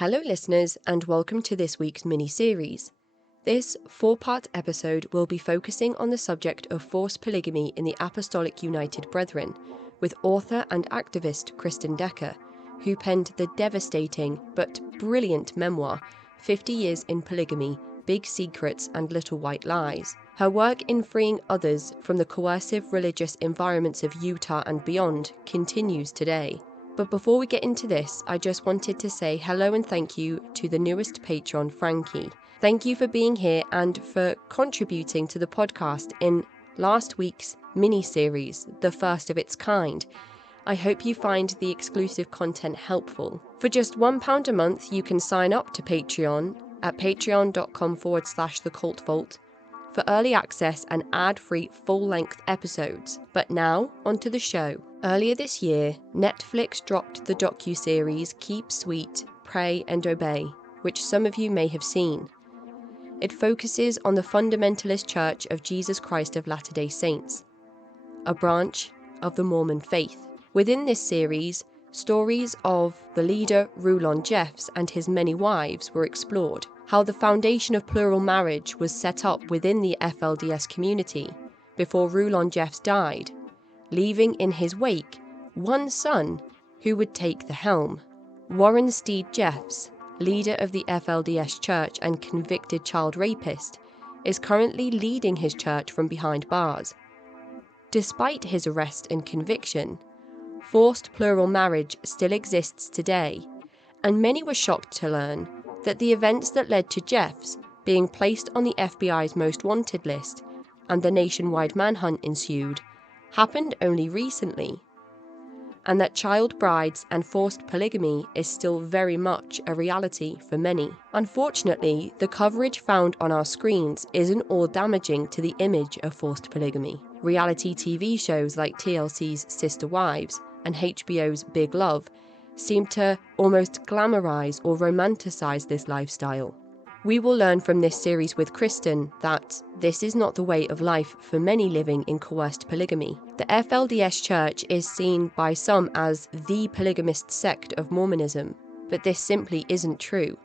Hello listeners, and welcome to this week's mini-series. This 4-part episode will be focusing on the subject of forced polygamy in the Apostolic United Brethren, with author and activist Kristyn, who penned the devastating but brilliant memoir, 50 Years in Polygamy, Big Secrets and Little White Lies. Her work in freeing others from the coercive religious environments of Utah and beyond continues today. But before we get into this, I just wanted to say hello and thank you to the newest patron, Frankie. Thank you for being here and for contributing to the podcast in last week's mini-series, the first of its kind. I hope you find the exclusive content helpful. For just £1 a month, you can sign up to Patreon at patreon.com/thecultvault for early access and ad-free full-length episodes. But now, onto the show. Earlier this year, Netflix dropped the docu-series Keep Sweet, Pray and Obey, which some of you may have seen. It focuses on the Fundamentalist Church of Jesus Christ of Latter-day Saints, a branch of the Mormon faith. Within this series, stories of the leader Rulon Jeffs and his many wives were explored, how the foundation of plural marriage was set up within the FLDS community before Rulon Jeffs died, leaving in his wake one son who would take the helm. Warren Steed Jeffs, leader of the FLDS church and convicted child rapist, is currently leading his church from behind bars. Despite his arrest and conviction, forced plural marriage still exists today, and many were shocked to learn that the events that led to Jeffs being placed on the FBI's most wanted list and the nationwide manhunt ensued happened only recently, and that child brides and forced polygamy is still very much a reality for many. Unfortunately, the coverage found on our screens isn't all damaging to the image of forced polygamy. Reality TV shows like TLC's Sister Wives and HBO's Big Love seem to almost glamorize or romanticize this lifestyle. We will learn from this series with Christen that this is not the way of life for many living in coerced polygamy. The FLDS Church is seen by some as the polygamist sect of Mormonism, but this simply isn't true.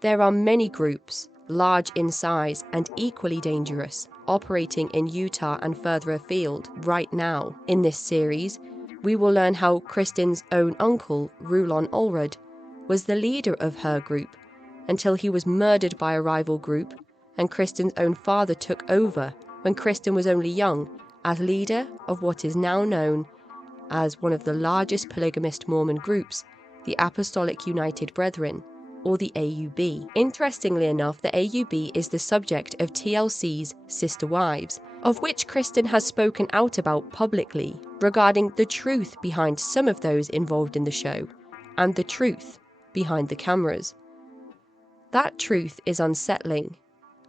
There are many groups, large in size and equally dangerous, operating in Utah and further afield right now. In this series, we will learn how Kristyn's own uncle, Rulon Olrud, was the leader of her group until he was murdered by a rival group, and Kristyn's own father took over when Kristyn was only young as leader of what is now known as one of the largest polygamist Mormon groups, the Apostolic United Brethren, or the AUB. Interestingly enough, the AUB is the subject of TLC's Sister Wives, of which Kristyn has spoken out about publicly regarding the truth behind some of those involved in the show and the truth behind the cameras. That truth is unsettling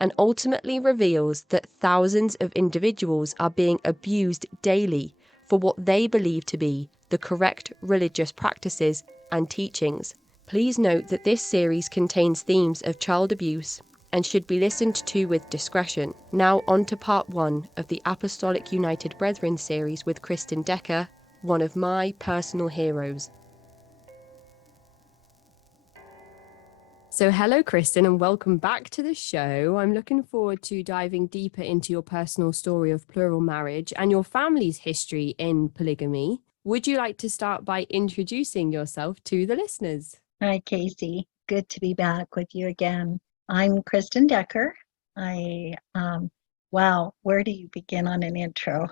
and ultimately reveals that thousands of individuals are being abused daily for what they believe to be the correct religious practices and teachings. Please note that this series contains themes of child abuse and should be listened to with discretion. Now on to part 1 of the Apostolic United Brethren series with Kristyn, one of my personal heroes. So hello Kristyn, and welcome back to the show. I'm looking forward to diving deeper into your personal story of plural marriage and your family's history in polygamy. Would you like to start by introducing yourself to the listeners? Hi, Casey. Good to be back with you again. I'm Kristyn Decker. Wow, where do you begin on an intro?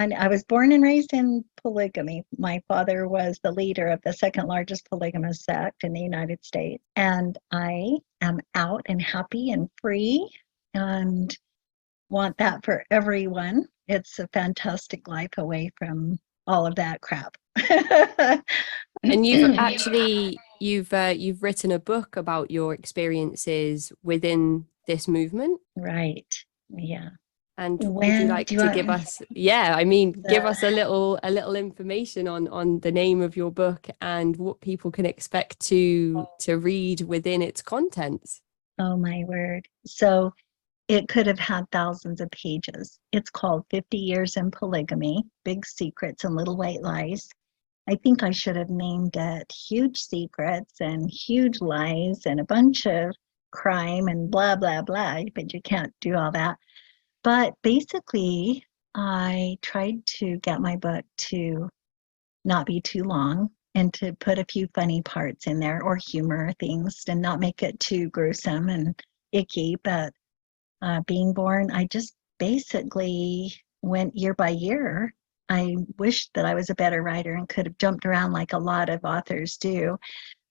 I was born and raised in polygamy. My father was the leader of the second largest polygamous sect in the United States. And I am out and happy and free and want that for everyone. It's a fantastic life away from all of that crap. And you've written a book about your experiences within this movement. Right. Yeah. And would you like to give us give us a little information on the name of your book and what people can expect to read within its contents? Oh my word. So it could have had thousands of pages. It's called 50 Years in Polygamy, Big Secrets and Little White Lies. I think I should have named it Huge Secrets and Huge Lies and a bunch of crime and blah, blah, blah, but you can't do all that. But basically, I tried to get my book to not be too long and to put a few funny parts in there or humor things and not make it too gruesome and icky. But being born, I just basically went year by year. I wished that I was a better writer and could have jumped around like a lot of authors do,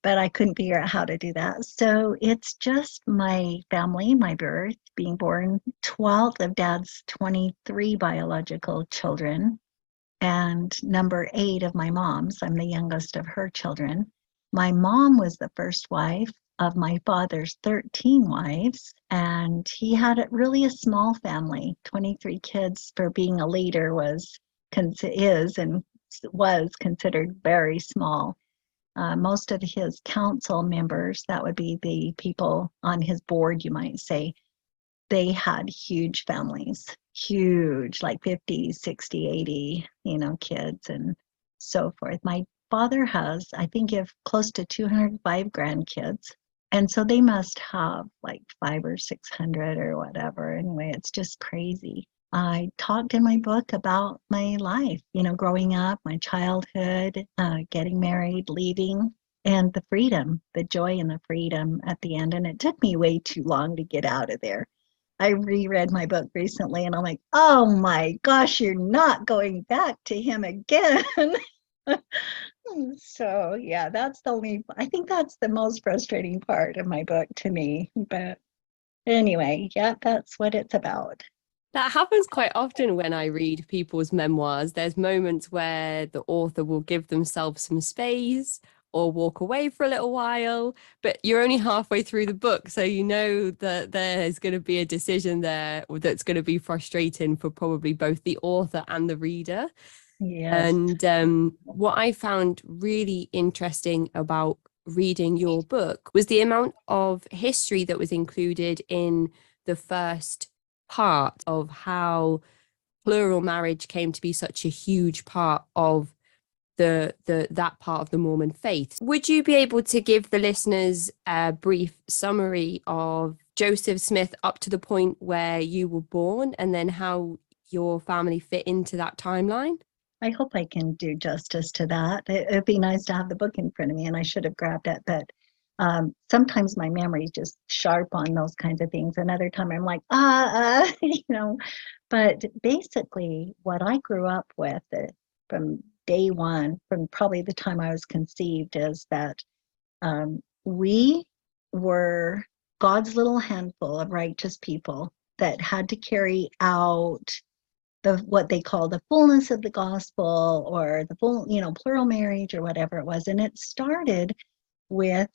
but I couldn't figure out how to do that. So it's just my family, my birth, being born 12th of Dad's 23 biological children, and number 8 of my mom's. I'm the youngest of her children. My mom was the first wife of my father's 13 wives, and he had really a small family. 23 kids for being a leader was considered very small. Most of his council members, that would be the people on his board, you might say, they had huge families, huge, like 50, 60, 80, kids and so forth. My father has, I think, close to 205 grandkids. And so they must have like 500 or 600 or whatever. Anyway, it's just crazy. I talked in my book about my life, growing up, my childhood, getting married, leaving, and the freedom, the joy and the freedom at the end. And it took me way too long to get out of there. I reread my book recently and I'm like, oh my gosh, you're not going back to him again. So yeah, I think that's the most frustrating part of my book to me. But anyway, yeah, that's what it's about. That happens quite often when I read people's memoirs. There's moments where the author will give themselves some space or walk away for a little while, but you're only halfway through the book, so you know that there's going to be a decision there that's going to be frustrating for probably both the author and the reader. Yes. And what I found really interesting about reading your book was the amount of history that was included in the first part of how plural marriage came to be such a huge part of that part of the Mormon faith. Would you be able to give the listeners a brief summary of Joseph Smith up to the point where you were born and then how your family fit into that timeline? I hope I can do justice to that. It'd be nice to have the book in front of me, and I should have grabbed it, but sometimes my memory is just sharp on those kinds of things. Another time I'm like, but basically what I grew up with from day one, from probably the time I was conceived, is that we were God's little handful of righteous people that had to carry out what they call the fullness of the gospel, or the full, plural marriage, or whatever it was. And it started with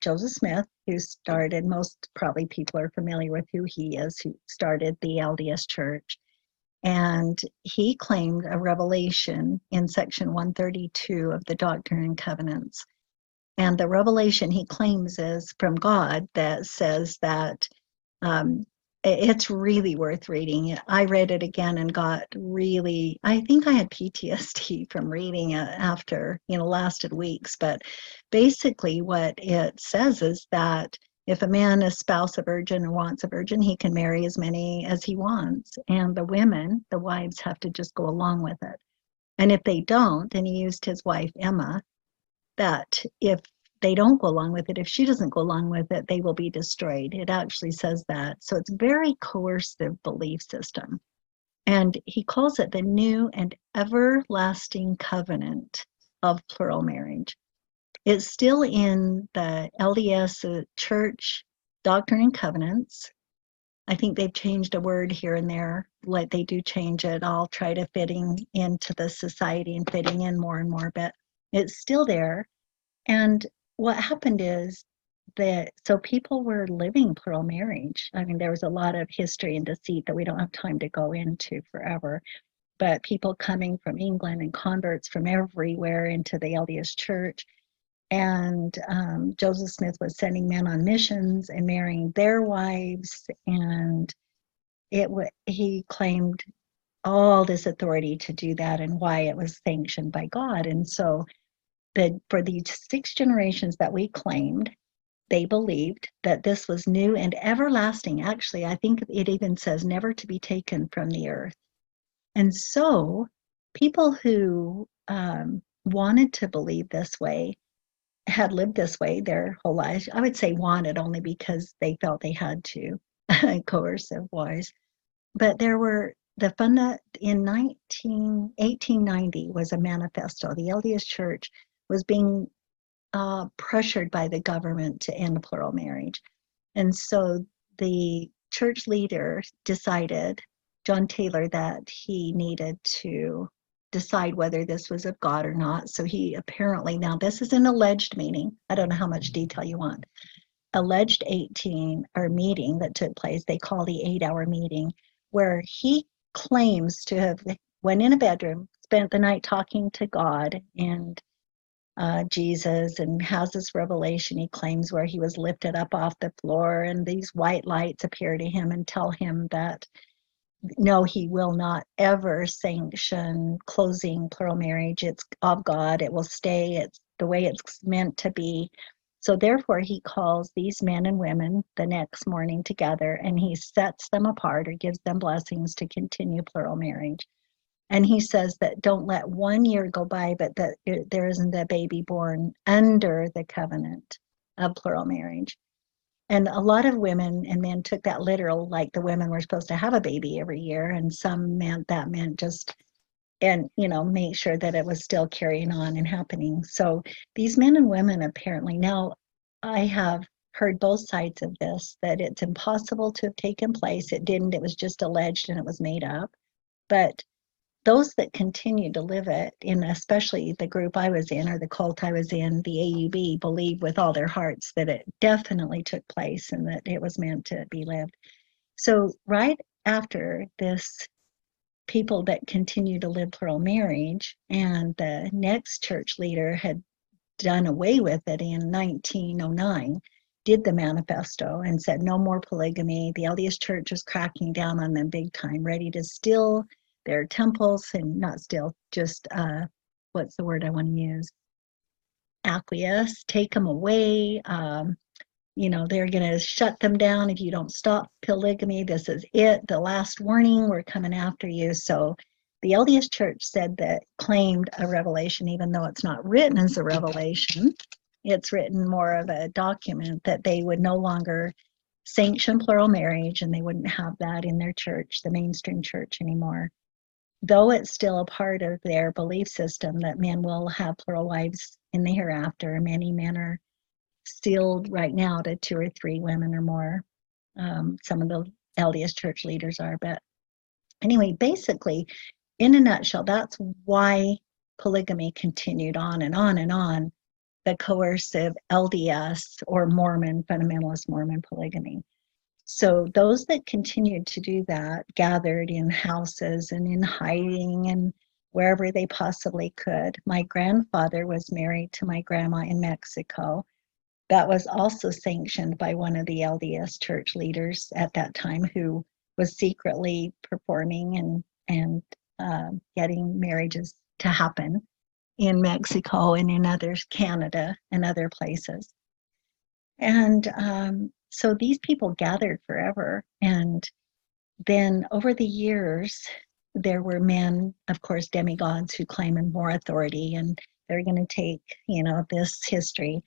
Joseph Smith, who started, most probably people are familiar with who he is, who started the LDS Church. And he claimed a revelation in section 132 of the Doctrine and Covenants. And the revelation he claims is from God that says that it's really worth reading. I read it again and got really, I think I had PTSD from reading it after, lasted weeks. But basically what it says is that if a man espouses a virgin or wants a virgin, he can marry as many as he wants. And the women, the wives, have to just go along with it. And if they don't, and he used his wife, Emma, that if they don't go along with it, if she doesn't go along with it, they will be destroyed. It actually says that. So it's very coercive belief system. And he calls it the new and everlasting covenant of plural marriage. It's still in the LDS Church Doctrine and Covenants. I think they've changed a word here and there. Like they do change it. I'll try to fitting into the society and fitting in more and more, but it's still there. And what happened is so people were living plural marriage. I mean, there was a lot of history and deceit that we don't have time to go into forever. But people coming from England and converts from everywhere into the LDS Church. And Joseph Smith was sending men on missions and marrying their wives. And he claimed all this authority to do that and why it was sanctioned by God. And so that for the 6 generations that we claimed, they believed that this was new and everlasting. Actually, I think it even says never to be taken from the earth. And so people who wanted to believe this way had lived this way their whole lives. I would say wanted only because they felt they had to, coercive wise. But there were the funda in 1890 was a manifesto. The LDS Church was being pressured by the government to end plural marriage. And so the church leader decided, John Taylor, that he needed to decide whether this was of God or not. So he apparently, now this is an alleged meeting. I don't know how much detail you want. Alleged 18 or meeting that took place, they call the 8-hour meeting, where he claims to have went in a bedroom, spent the night talking to God and Jesus, and has this revelation, he claims, where he was lifted up off the floor and these white lights appear to him and tell him that no, he will not ever sanction closing plural marriage. It's of God, it will stay, it's the way it's meant to be. So therefore he calls these men and women the next morning together and he sets them apart or gives them blessings to continue plural marriage. And he says that don't let 1 year go by, but that there isn't a baby born under the covenant of plural marriage. And a lot of women and men took that literal, like the women were supposed to have a baby every year. And some meant just, and, make sure that it was still carrying on and happening. So these men and women apparently, now I have heard both sides of this, that it's impossible to have taken place. It didn't, it was just alleged and it was made up. But those that continued to live it, in especially the group I was in or the cult I was in, the AUB, believe with all their hearts that it definitely took place and that it was meant to be lived. So right after this, people that continued to live plural marriage, and the next church leader had done away with it in 1909, did the manifesto and said no more polygamy. The LDS Church was cracking down on them big time, ready to steal their temples, and not steal, just what's the word I want to use? Acquiesce, take them away. They're going to shut them down if you don't stop polygamy. This is it, the last warning, we're coming after you. So the LDS Church said that, claimed a revelation, even though it's not written as a revelation, it's written more of a document, that they would no longer sanction plural marriage and they wouldn't have that in their church, the mainstream church, anymore. Though it's still a part of their belief system that men will have plural wives in the hereafter. Many men are sealed right now to 2 or 3 women or more. Some of the LDS church leaders are, but anyway, basically, in a nutshell, that's why polygamy continued on and on and on, the coercive LDS or Mormon, fundamentalist Mormon polygamy. So those that continued to do that gathered in houses and in hiding and wherever they possibly could. My grandfather was married to my grandma in Mexico. That was also sanctioned by one of the LDS church leaders at that time, who was secretly performing and getting marriages to happen in Mexico and in others, Canada and other places. And so these people gathered forever. And then over the years, there were men, of course, demigods, who claimed more authority, and they're going to take, this history.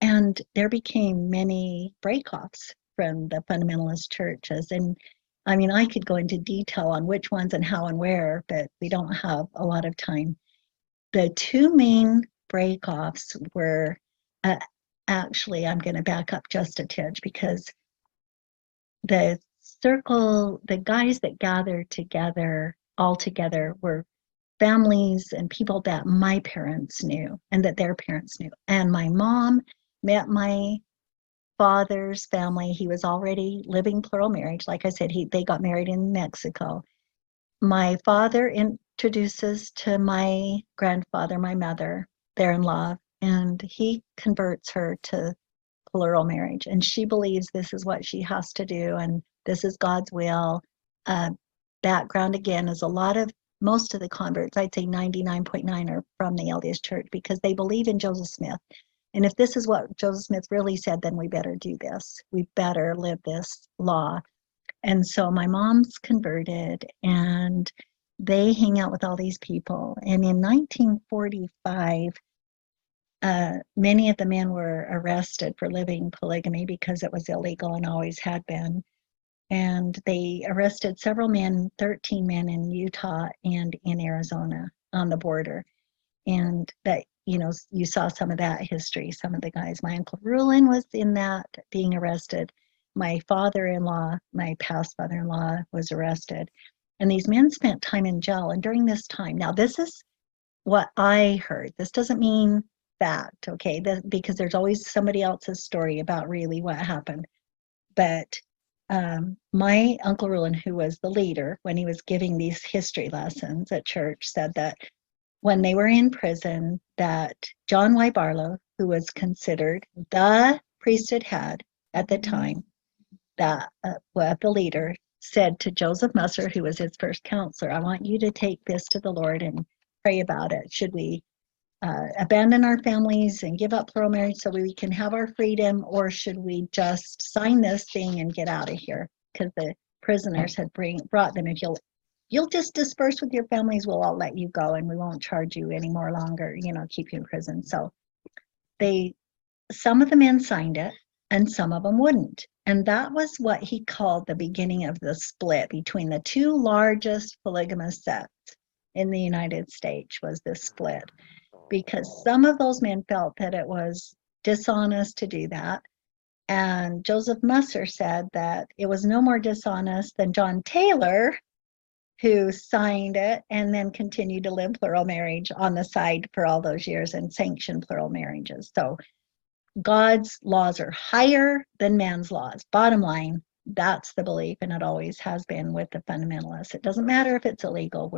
And there became many breakoffs from the fundamentalist churches. And I mean, I could go into detail on which ones and how and where, but we don't have a lot of time. The 2 main breakoffs were, actually, I'm going to back up just a tinge, because the guys that gathered together all together were families and people that my parents knew and that their parents knew. And my mom met my father's family. He was already living plural marriage. Like I said, they got married in Mexico. My father introduces to my grandfather, my mother, they're in love, and he converts her to plural marriage. And she believes this is what she has to do, and this is God's will. Background again is a lot of most of the converts, I'd say 99.9 are from the LDS Church because they believe in Joseph Smith. And if this is what Joseph Smith really said, then we better do this. We better live this law. And so my mom's converted, and they hang out with all these people. And in 1945, many of the men were arrested for living polygamy because it was illegal and always had been. And they arrested several men, 13 men in Utah and in Arizona on the border. And that, you saw some of that history, some of the guys. My Uncle Rulin was in that, being arrested. My father-in-law, my past father-in-law, was arrested. And these men spent time in jail. And during this time, now this is what I heard. This doesn't mean fact, okay? Because there's always somebody else's story about really what happened. But my Uncle Rulin, who was the leader when he was giving these history lessons at church, said that when they were in prison, that John Y. Barlow, who was considered the priesthood head at the time, that the leader, said to Joseph Musser, who was his first counselor, I want you to take this to the Lord and pray about it. Should we abandon our families and give up plural marriage so we can have our freedom, or should we just sign this thing and get out of here? Because the prisoners had brought them. If you'll just disperse with your families, we'll all let you go and we won't charge you any more longer, keep you in prison. So some of the men signed it and some of them wouldn't. And that was what he called the beginning of the split between the two largest polygamous sects in the United States, was this split. Because some of those men felt that it was dishonest to do that. And Joseph Musser said that it was no more dishonest than John Taylor, who signed it and then continued to live plural marriage on the side for all those years and sanctioned plural marriages. So God's laws are higher than man's laws. Bottom line, that's the belief, and it always has been with the fundamentalists. It doesn't matter if it's illegal,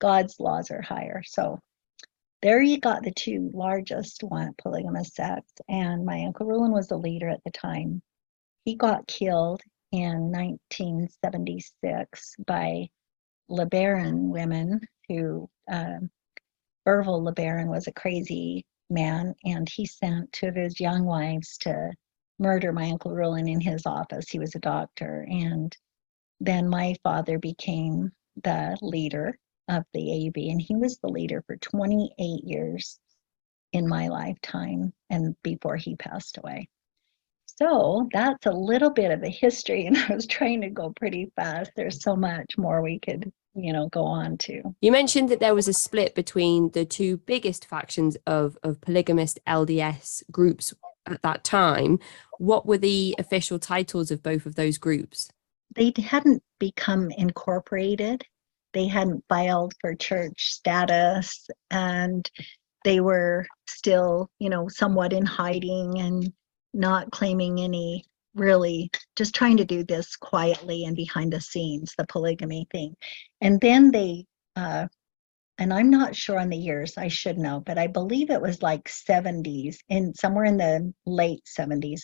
God's laws are higher. So there you got the two largest polygamous sects, and my Uncle Rulin was the leader at the time. He got killed in 1976 by LeBaron women who, Orville LeBaron was a crazy man, and he sent two of his young wives to murder my Uncle Rulin in his office. He was a doctor, and then my father became the leader of the AUB, and he was the leader for 28 years in my lifetime and before he passed away. So that's a little bit of the history, and I was trying to go pretty fast. There's so much more we could, go on to. You mentioned that there was a split between the two biggest factions of polygamist LDS groups at that time. What were the official titles of both of those groups? They hadn't become incorporated. They hadn't filed for church status, and they were still, somewhat in hiding and not claiming any, really just trying to do this quietly and behind the scenes, the polygamy thing. And then they, and I'm not sure on the years, I should know, but I believe it was like 70s, somewhere in the late 70s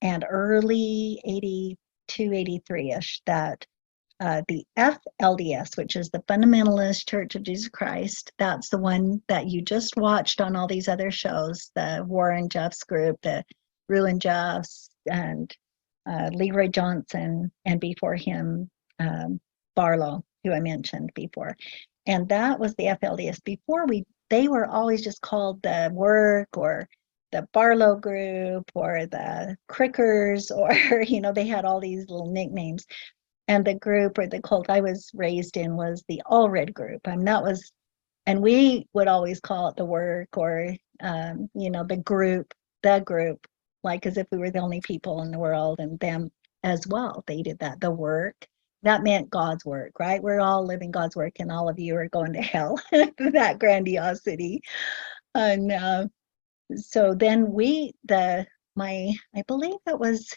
and early 82, 83-ish, that the FLDS, which is the Fundamentalist Church of Jesus Christ, that's the one that you just watched on all these other shows, the Warren Jeffs group, the Rulin Jeffs, and Leroy Johnson, and before him, Barlow, who I mentioned before. And that was the FLDS. Before they were always just called the Work or the Barlow group or the Crickers, or, they had all these little nicknames. And the group or the cult I was raised in was the All Red group. And we would always call it the Work, or, the group, like as if we were the only people in the world, and them as well. They did that, the work. That meant God's work, right? We're all living God's work, and all of you are going to hell. That grandiosity. And so then I believe it was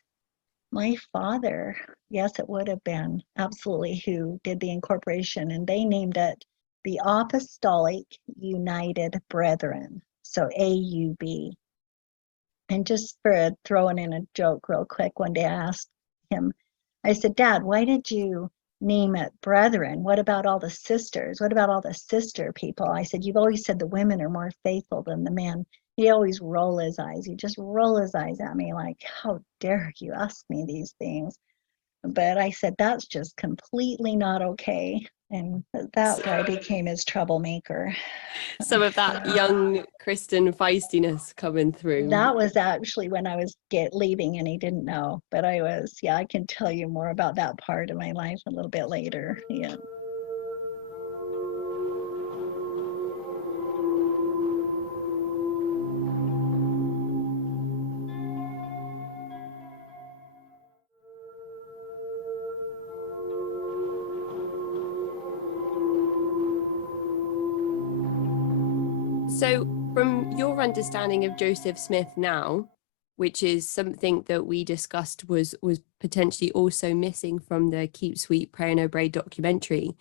my father, yes, it would have been, absolutely, who did the incorporation, and they named it the Apostolic United Brethren, so AUB. And just for throwing in a joke real quick, one day I asked him, I said, Dad, why did you name it brethren? What about all the sisters? What about all the sister people? I said, you've always said the women are more faithful than the men. He always roll his eyes. He just roll his eyes at me like, how dare you ask me these things? But I said, that's just completely not okay. And that guy became his troublemaker. Some of that young Kristen feistiness coming through. That was actually when I was leaving and he didn't know. But I can tell you more about that part of my life a little bit later. Yeah. So, from your understanding of Joseph Smith now, which is something that we discussed was potentially also missing from the Keep Sweet, Pray and Obey documentary,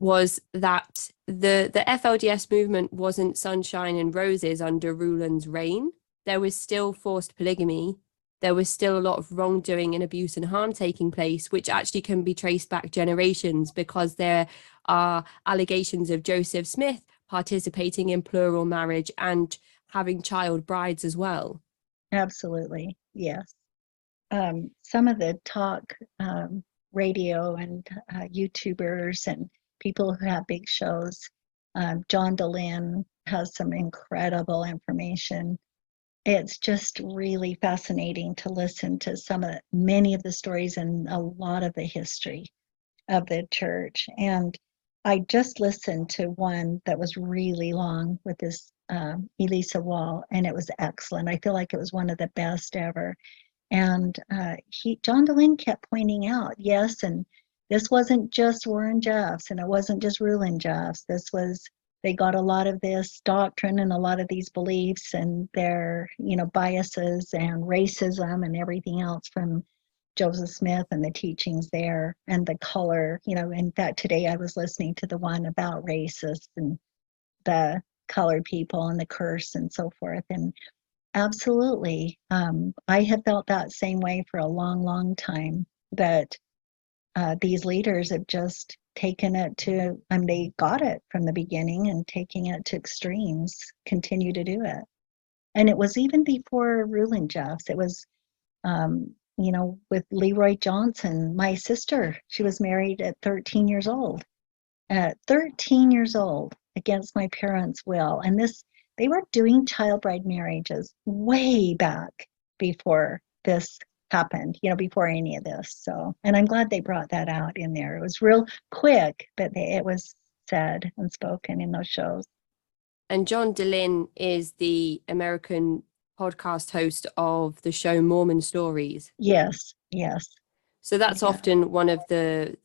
was that the FLDS movement wasn't sunshine and roses under Ruland's reign. There was still forced polygamy. There was still a lot of wrongdoing and abuse and harm taking place, which actually can be traced back generations, because there are allegations of Joseph Smith participating in plural marriage and having child brides as well. Absolutely. Yes. Some of the talk radio and YouTubers and people who have big shows, John DeLynn has some incredible information. It's just really fascinating to listen to many of the stories and a lot of the history of the church. And I just listened to one that was really long with this Elisa Wall, and it was excellent. I feel like it was one of the best ever. And John DeLynn kept pointing out, yes, and this wasn't just Warren Jeffs, and it wasn't just Rulin Jeffs. They got a lot of this doctrine and a lot of these beliefs and their, biases and racism and everything else from Joseph Smith and the teachings there and the color. In fact, today I was listening to the one about racist and the colored people and the curse and so forth. And absolutely, I have felt that same way for a long, long time, that these leaders have just taken it to, they got it from the beginning and taking it to extremes, continue to do it. And it was even before Ruling Jeffs. It was with Leroy Johnson, my sister. She was married at 13 years old. At 13 years old, against my parents' will. And they were doing child bride marriages way back before this happened, before any of this. So, and I'm glad they brought that out in there. It was real quick, but it was said and spoken in those shows. And John DeLynn is the American podcast host of the show Mormon Stories. Yes, yes. So that's often one of the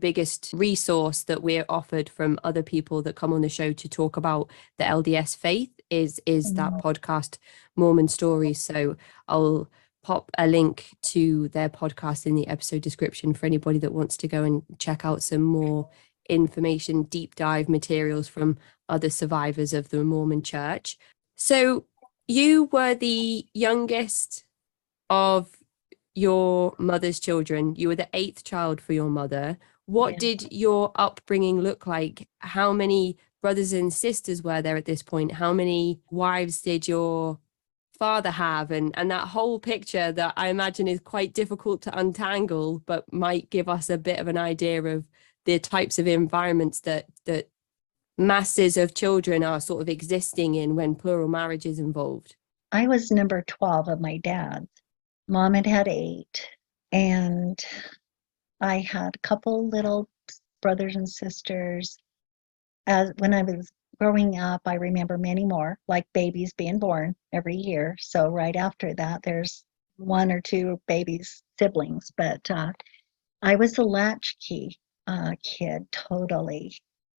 biggest resource that we're offered from other people that come on the show to talk about the LDS faith is that podcast Mormon Stories. So I'll pop a link to their podcast in the episode description for anybody that wants to go and check out some more information, deep dive materials from other survivors of the Mormon Church. So you were the youngest of your mother's children. You were the 8th child for your mother. What did your upbringing look like? How many brothers and sisters were there at this point? How many wives did your father have? And that whole picture that I imagine is quite difficult to untangle, but might give us a bit of an idea of the types of environments that masses of children are sort of existing in when plural marriage is involved. I was number 12 of my dad's. Mom had 8, and I had a couple little brothers and sisters. When I was growing up, I remember many more, like babies being born every year. So right after that, there's 1 or 2 babies, siblings. But I was a latchkey kid, totally.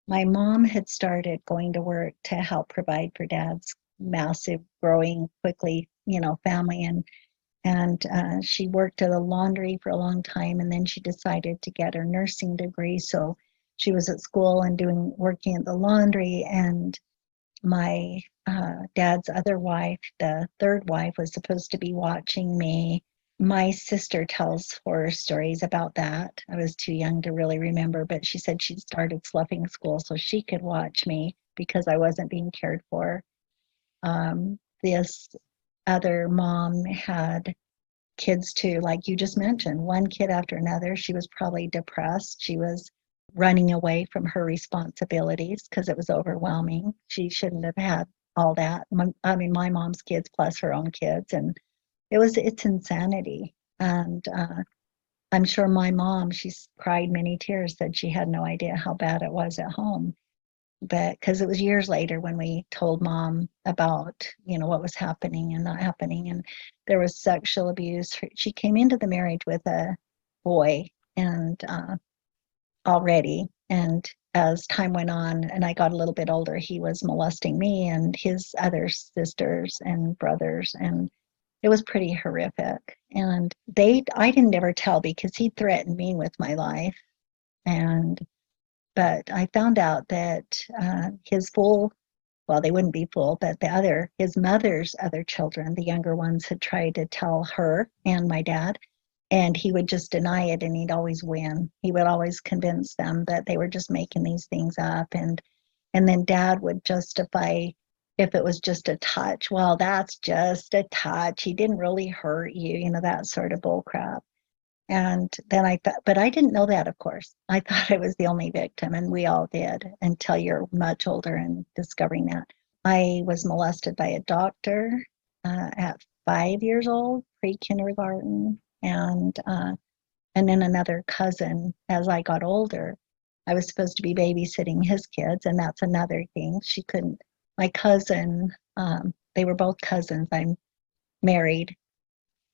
My mom had started going to work to help provide for Dad's massive, growing quickly, family, and she worked at a laundry for a long time, and then she decided to get her nursing degree. So she was at school and working at the laundry, and my dad's other wife, the third wife, was supposed to be watching me My sister tells horror stories about that. I was too young to really remember, but she said she'd started sloughing school so she could watch me because I wasn't being cared for. This other mom had kids too, like you just mentioned, one kid after another. She was probably depressed. She was running away from her responsibilities because it was overwhelming. She shouldn't have had all that. I mean, my mom's kids plus her own kids, and it's insanity. And I'm sure my mom, she's cried many tears, said she had no idea how bad it was at home. But because it was years later when we told mom about, what was happening and not happening, and there was sexual abuse. She came into the marriage with a boy, and already, and as time went on and I got a little bit older, he was molesting me and his other sisters and brothers, and it was pretty horrific. And I didn't ever tell because he threatened me with my life. And but I found out that well, they wouldn't be full, but his mother's other children, the younger ones, had tried to tell her and my dad, and he would just deny it, and he'd always win. He would always convince them that they were just making these things up, and then dad would justify if it was just a touch. Well, that's just a touch. He didn't really hurt you, that sort of bull crap. And then I thought, but I didn't know that, of course. I thought I was the only victim, and we all did until you're much older and discovering that. I was molested by a doctor at 5 years old, pre-kindergarten, and then another cousin as I got older. I was supposed to be babysitting his kids, and that's another thing. She couldn't. My cousin, they were both cousins. I'm married.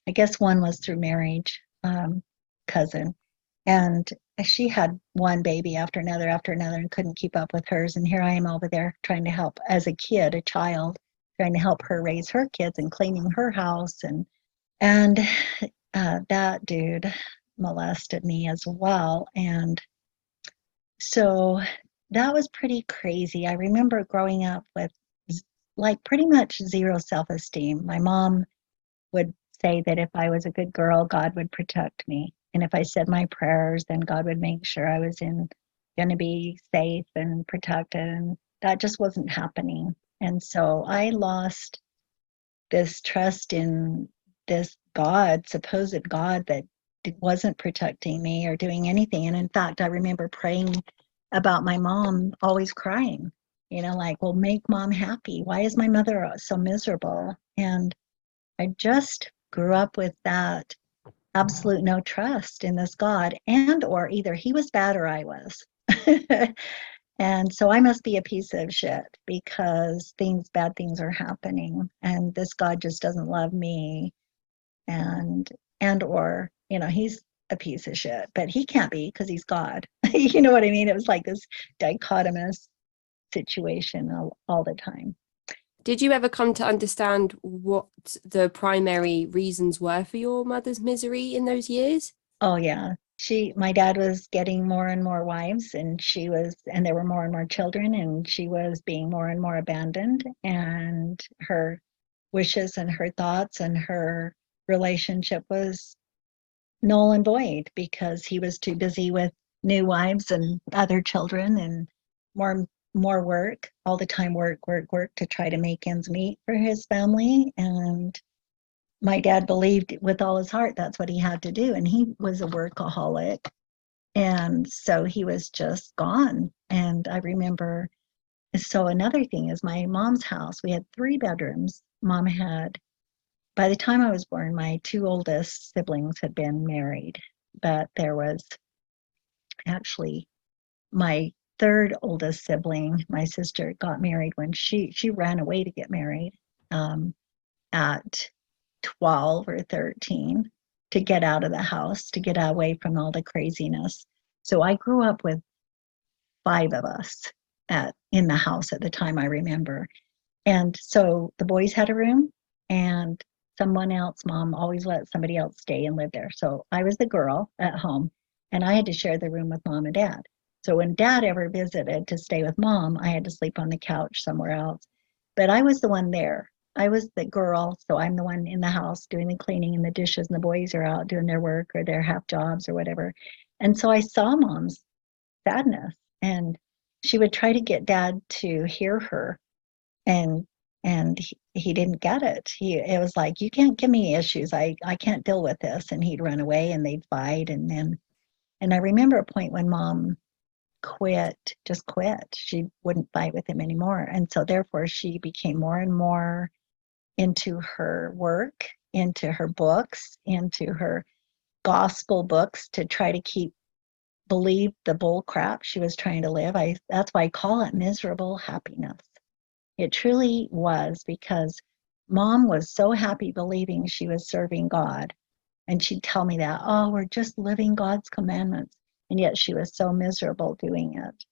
I guess one was through marriage, cousin. And she had one baby after another and couldn't keep up with hers. And here I am over there trying to help as a kid, a child, trying to help her raise her kids and cleaning her house. And that dude molested me as well. And so that was pretty crazy. I remember growing up with like pretty much zero self-esteem. My mom would say that if I was a good girl, God would protect me. And if I said my prayers, then God would make sure I was going to be safe and protected. And that just wasn't happening. And so I lost this trust in this God, supposed God, that wasn't protecting me or doing anything. And in fact, I remember praying about my mom always crying, like, well, make mom happy. Why is my mother so miserable? And I just grew up with that absolute no trust in this God, and or either he was bad or I was. And so I must be a piece of shit because bad things are happening, and this God just doesn't love me, and or he's a piece of shit, but he can't be because he's God. You know what I mean? It was like this dichotomous situation all the time. Did you ever come to understand what the primary reasons were for your mother's misery in those years? Oh yeah. My dad was getting more and more wives, and and there were more and more children, and she was being more and more abandoned, and her wishes and her thoughts and her relationship was null and void because he was too busy with new wives and other children and more work, all the time, work to try to make ends meet for his family. And my dad believed with all his heart that's what he had to do, and he was a workaholic, and so he was just gone. And I remember, so another thing is my mom's house, we had 3 bedrooms. Mom had, by the time I was born, my 2 oldest siblings had been married, but there was actually my 3rd oldest sibling, my sister, got married when she ran away to get married at 12 or 13 to get out of the house, to get away from all the craziness. So I grew up with 5 of us in the house at the time, I remember. And so the boys had a room, and someone else, mom always let somebody else stay and live there. So I was the girl at home, and I had to share the room with mom and dad. So when dad ever visited to stay with mom, I had to sleep on the couch somewhere else. But I was the one there. I was the girl, so I'm the one in the house doing the cleaning and the dishes, and the boys are out doing their work or their half jobs or whatever. And so I saw mom's sadness, and she would try to get dad to hear her, and he didn't get it. It was like, you can't give me issues. I can't deal with this. And he'd run away and they'd fight. And I remember a point when mom just quit. She wouldn't fight with him anymore. And so therefore she became more and more into her work, into her books, into her gospel books to try to believe the bull crap she was trying to live. That's why I call it miserable happiness. It truly was, because mom was so happy believing she was serving God. And she'd tell me that, oh, we're just living God's commandments. And yet she was so miserable doing it.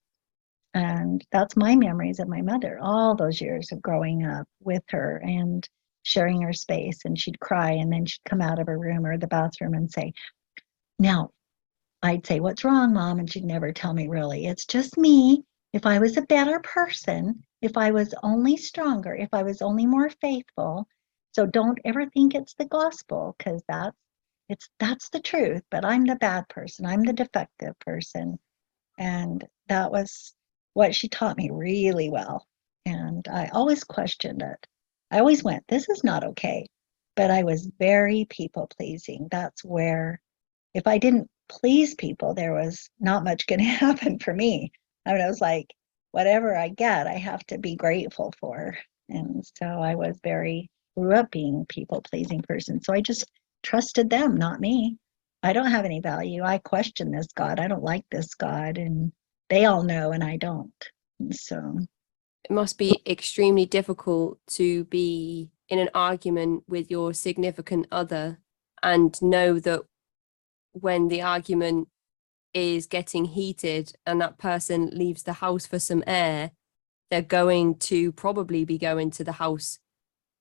And that's my memories of my mother, all those years of growing up with her and sharing her space. And she'd cry, and then she'd come out of her room or the bathroom and say, now, I'd say, what's wrong, Mom? And she'd never tell me really. It's just me. If I was a better person, if I was only stronger, if I was only more faithful. So don't ever think it's the gospel, because that's the truth. But I'm the bad person. I'm the defective person. And that was what she taught me really well. And I always questioned it. I always went, this is not okay. But I was very people pleasing. That's where, if I didn't please people, there was not much going to happen for me. I mean, I was like, whatever I get, I have to be grateful for. And so I grew up being people pleasing person. So I just trusted them, not me. I don't have any value. I question this God. I don't like this God. And they all know, and I don't. And so It must be extremely difficult to be in an argument with your significant other and know that when the argument is getting heated and that person leaves the house for some air, they're going to probably be going to the house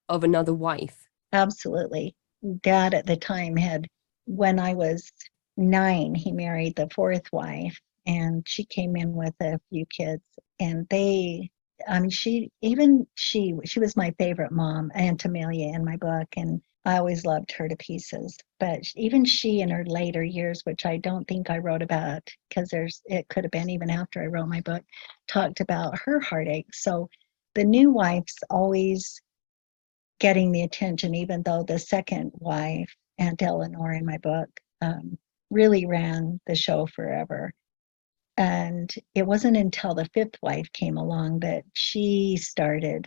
of another wife. absolutely. Dad at the time when I was 9, he married the 4th wife, and she came in with a few kids. And I mean, she was my favorite mom, Aunt Amelia, in my book. And I always loved her to pieces. But even she, in her later years, which I don't think I wrote about, because it could have been even after I wrote my book, talked about her heartache. So the new wife's always getting the attention, even though the second wife, Aunt Eleanor, in my book, really ran the show forever. And it wasn't until the 5th wife came along that she started.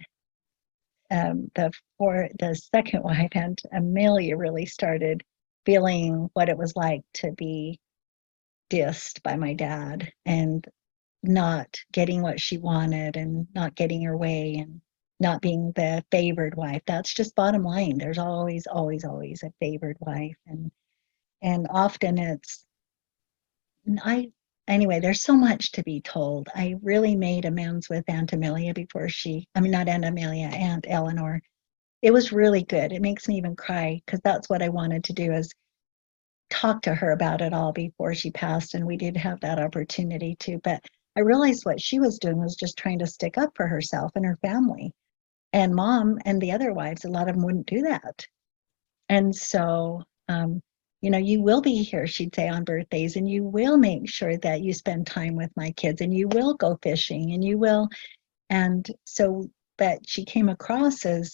The second wife, Aunt Amelia, really started feeling what it was like to be dissed by my dad and not getting what she wanted and not getting her way and not being the favored wife. That's just bottom line. There's always, always, always a favored wife. And often I anyway, there's so much to be told. I really made amends with Aunt Amelia not Aunt Amelia, Aunt Eleanor. It was really good. It makes me even cry, because that's what I wanted to do, is talk to her about it all before she passed. And we did have that opportunity to, but I realized what she was doing was just trying to stick up for herself and her family. And mom and the other wives, a lot of them wouldn't do that. And so, you will be here, she'd say, on birthdays, and you will make sure that you spend time with my kids, and you will go fishing, and you will. And so, but she came across as,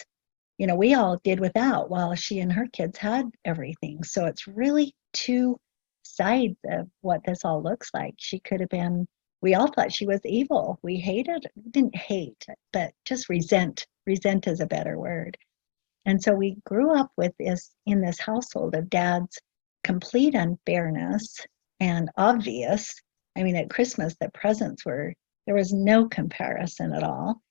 we all did without, while she and her kids had everything. So it's really two sides of what this all looks like. She could have been, we all thought she was evil. We didn't hate, but just resent. Resent is a better word. And so we grew up in this household of dad's complete unfairness and obvious. I mean, at Christmas, there was no comparison at all,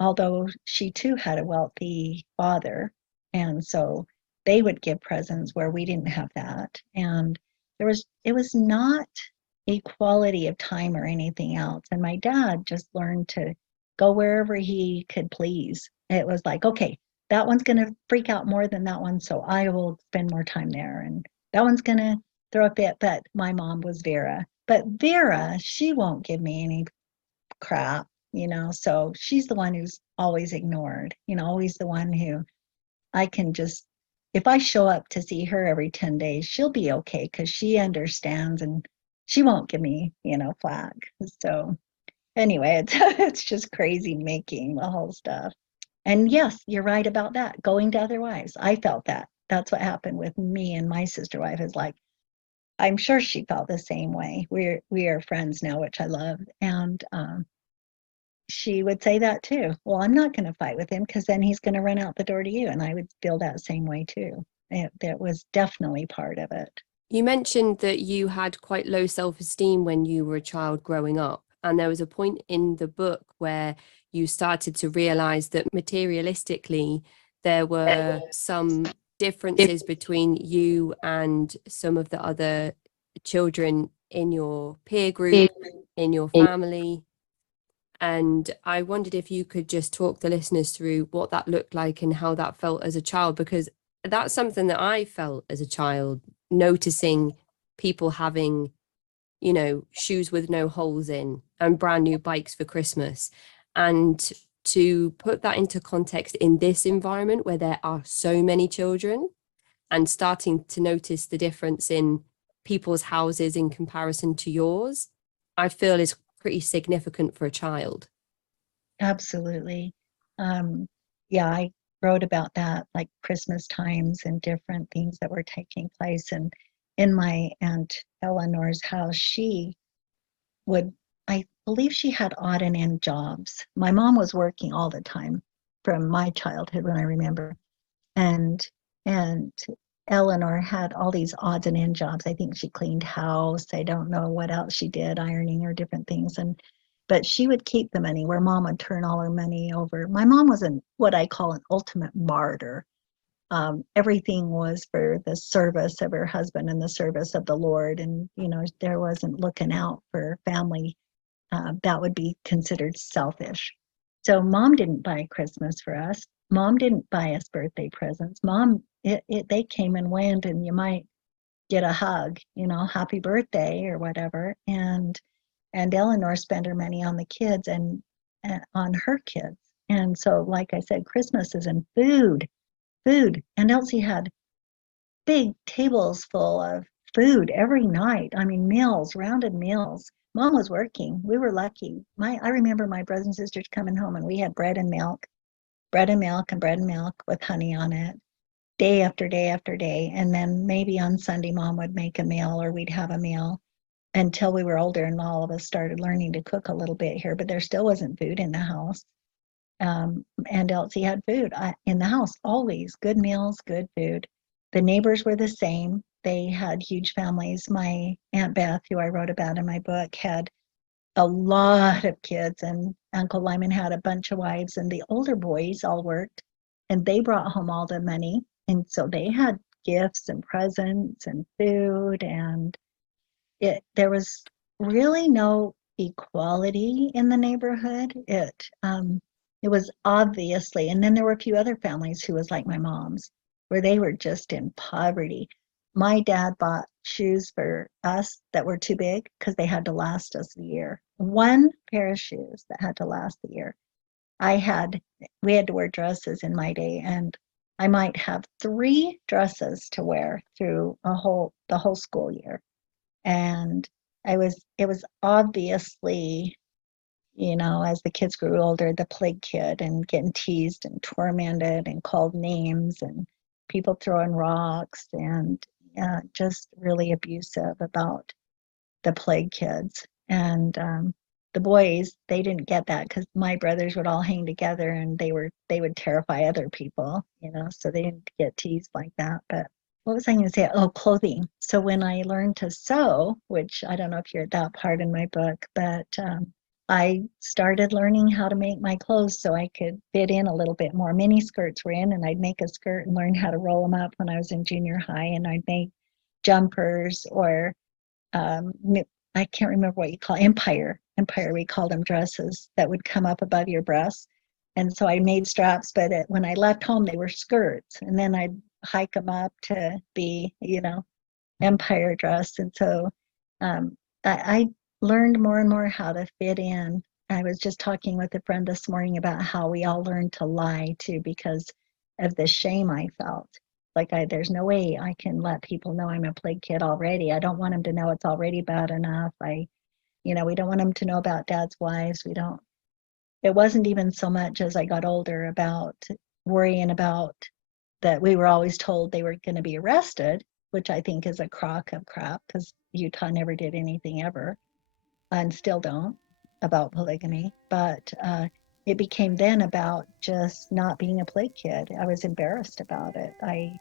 although she too had a wealthy father. And so they would give presents where we didn't have that. And it was not equality of time or anything else. And my dad just learned to go wherever he could please. It was like, okay, that one's going to freak out more than that one, so I will spend more time there. And that one's going to throw a fit. But my mom was Vera. But Vera, she won't give me any crap, so she's the one who's always ignored, always the one who I can just, if I show up to see her every 10 days, she'll be okay because she understands and she won't give me, flack. So anyway, it's it's just crazy making the whole stuff. And yes, you're right about that. Going to other wives. I felt that. That's what happened with me and my sister wife is like, I'm sure she felt the same way. We are friends now, which I love. And she would say that too. Well, I'm not going to fight with him because then he's going to run out the door to you. And I would feel that same way too. That was definitely part of it. You mentioned that you had quite low self-esteem when you were a child growing up. And there was a point in the book where you started to realize that materialistically, there were some differences between you and some of the other children in your peer group, in your family. And I wondered if you could just talk the listeners through what that looked like and how that felt as a child, because that's something that I felt as a child, noticing people having, shoes with no holes in and brand new bikes for Christmas. And to put that into context in this environment where there are so many children and starting to notice the difference in people's houses in comparison to yours, I feel is pretty significant for a child. Absolutely. Yeah, I wrote about that, like Christmas times and different things that were taking place. And in my Aunt Eleanor's house, she would, I believe she had odd and end jobs. My mom was working all the time from my childhood when I remember. And and Eleanor had all these odds and end jobs. I think she cleaned house. I don't know what else she did, ironing or different things. But she would keep the money where mom would turn all her money over. My mom was what I call an ultimate martyr. Everything was for the service of her husband and the service of the Lord. And, there wasn't looking out for family. That would be considered selfish. So mom didn't buy Christmas for us. Mom didn't buy us birthday presents. Mom, they came and went, and you might get a hug, happy birthday or whatever. And Eleanor spent her money on the kids and on her kids. And so, like I said, Christmas is in food. And Elsie had big tables full of food every night. I mean, meals, rounded meals. Mom was working. We were lucky. I remember my brothers and sisters coming home and we had bread and milk with honey on it, day after day after day. And then maybe on Sunday, mom would make a meal or we'd have a meal until we were older and all of us started learning to cook a little bit here, but there still wasn't food in the house. And Elsie had food in the house, always good meals, good food. The neighbors were the same. They had huge families. My Aunt Beth, who I wrote about in my book, had a lot of kids, and Uncle Lyman had a bunch of wives, and the older boys all worked, and they brought home all the money. And so they had gifts and presents and food, and there was really no equality in the neighborhood. It was obviously, and then there were a few other families who was like my mom's, where they were just in poverty. My dad bought shoes for us that were too big because they had to last us a year. One pair of shoes that had to last the year. We had to wear dresses in my day, and I might have 3 dresses to wear through the whole school year. And it was obviously, as the kids grew older, the plague kid and getting teased and tormented and called names and people throwing rocks and just really abusive about the plague kids. And the boys, they didn't get that because my brothers would all hang together and they would terrify other people, so they didn't get teased like that. But what was I going to say? Oh, clothing. So when I learned to sew, which I don't know if you're at that part in my book, but I started learning how to make my clothes so I could fit in a little bit more. Mini skirts were in, and I'd make a skirt and learn how to roll them up when I was in junior high, and I'd make jumpers or I can't remember what you call empire. We called them dresses that would come up above your breasts. And so I made straps, but when I left home, they were skirts. And then I'd hike them up to be, empire dress. And so I learned more and more how to fit in. I was just talking with a friend this morning about how we all learn to lie too, because of the shame I felt. Like there's no way I can let people know I'm a plague kid already. I don't want them to know it's already bad enough. We don't want them to know about dad's wives. It wasn't even so much as I got older about worrying about that we were always told they were going to be arrested, which I think is a crock of crap because Utah never did anything ever and still don't about polygamy. But it became then about just not being a plague kid. I was embarrassed about it. I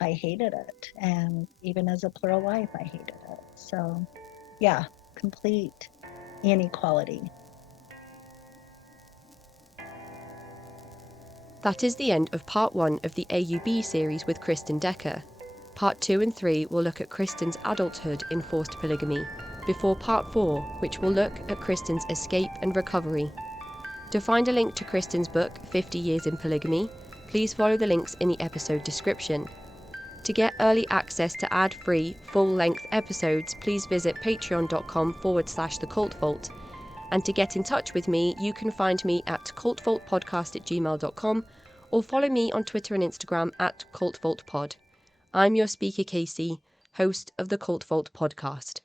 hated it. And even as a plural wife, I hated it. So yeah, complete inequality. That is the end of part 1 of the AUB series with Kristen Decker. Part 2 and 3 will look at Kristen's adulthood in forced polygamy, before part 4, which will look at Kristen's escape and recovery. To find a link to Kristen's book, 50 Years in Polygamy, please follow the links in the episode description. To get early access to ad-free, full-length episodes, please visit patreon.com/thecultvault. And to get in touch with me, you can find me at cultvaultpodcast@gmail.com or follow me on Twitter and Instagram at cultvaultpod. I'm your speaker, Casey, host of the Cult Vault podcast.